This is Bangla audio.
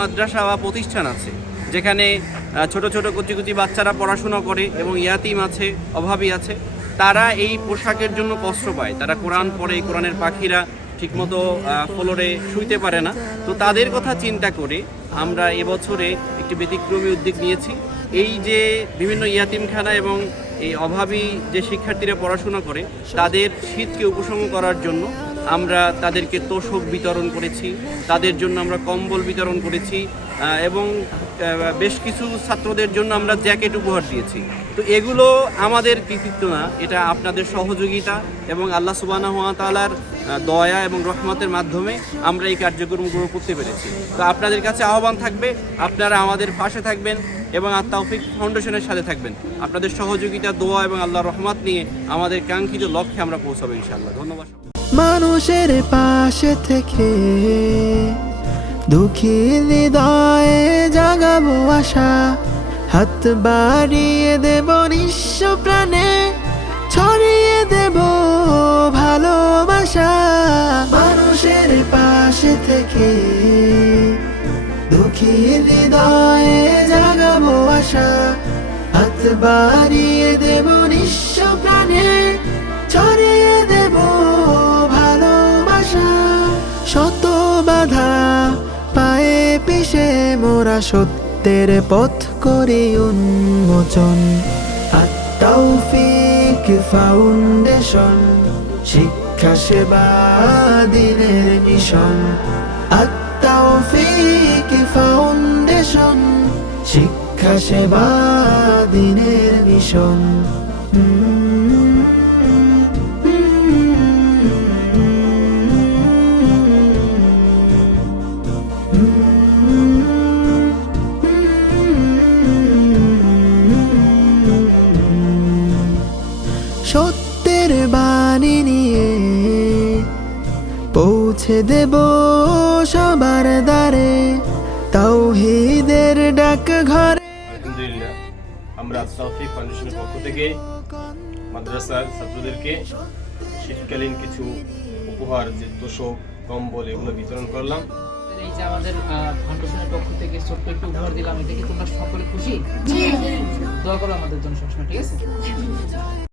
মাদ্রাসা বা প্রতিষ্ঠান আছে, যেখানে ছোট ছোট কুচি কুচি বাচ্চারা পড়াশোনা করে এবং ইয়াতিম আছে, অভাবী আছে, তারা এই পোশাকের জন্য কষ্ট পায়। তারা কোরআন পড়ে, কোরআনের পাখিরা ঠিকমতো ফ্লোরে শুইতে পারে না। তো তাদের কথা চিন্তা করে আমরা এবছরে একটি ব্যতিক্রমী উদ্যোগ নিয়েছি। এই যে বিভিন্ন ইয়াতিমখানা এবং এই অভাবী যে শিক্ষার্থীরা পড়াশোনা করে, তাদের শীতকে উপশম করার জন্য আমরা তাদেরকে তোষক বিতরণ করেছি, তাদের জন্য আমরা কম্বল বিতরণ করেছি এবং বেশ কিছু ছাত্রদের জন্য আমরা জ্যাকেট উপহার দিয়েছি। তো এগুলো আমাদের কৃতিত্ব না, এটা আপনাদের সহযোগিতা এবং আল্লাহ সুবানা হাত তালার দয়া এবং রহমতের মাধ্যমে আমরা এই কার্যক্রম কার্যক্রমগুলো করতে পেরেছি। তো আপনাদের কাছে আহ্বান থাকবে, আপনারা আমাদের পাশে থাকবেন এবং আর তৌফিক ফাউন্ডেশনের সাথে থাকবেন। আপনাদের সহযোগিতা, দোয়া এবং আল্লাহ রহমত নিয়ে আমাদের কাঙ্ক্ষিত লক্ষ্যে আমরা পৌঁছাবো ইনশাআল্লাহ। ধন্যবাদ মানুষের পাশে থেকে দুঃখী হৃদয়ে জাগাবো আশা, হাত বাড়িয়ে দেব নিঃস্ব প্রাণে, ছড়িয়ে দেব ভালোবাসা। মানুষের পাশে থেকে দুঃখী হৃদয়ে জাগাবো আশা, হাত বাড়িয়ে দেব নিঃস্ব প্রাণে, ছড়িয়ে পিষে মোরা সত্যের পথ করি উন্মোচন। তৌফিক ফাউন্ডেশন, শিক্ষা সেবা দিনের মিশন। তৌফিক ফাউন্ডেশন, শিক্ষা সেবা দিনের মিশন। সত্যের বাণী নিয়ে পৌঁছে দেব সবার দ্বারে। তাওহীদের ডাক ঘরে। আলহামদুলিল্লাহ আমরা তৌফিক ফাউন্ডেশনের পক্ষ থেকে মাদ্রাসার ছাত্রদেরকে শীতকালীন কিছু উপহার যে তোষক কম্বল এগুলো বিতরণ করলাম। এই যে আমাদের ফাউন্ডেশনের পক্ষ থেকে ছোট্ট একটু উপহার দিলাম এটা কি তোমরা সকলে খুশি? দোয়া করো আমাদের জন্য সবসময় ঠিক আছে?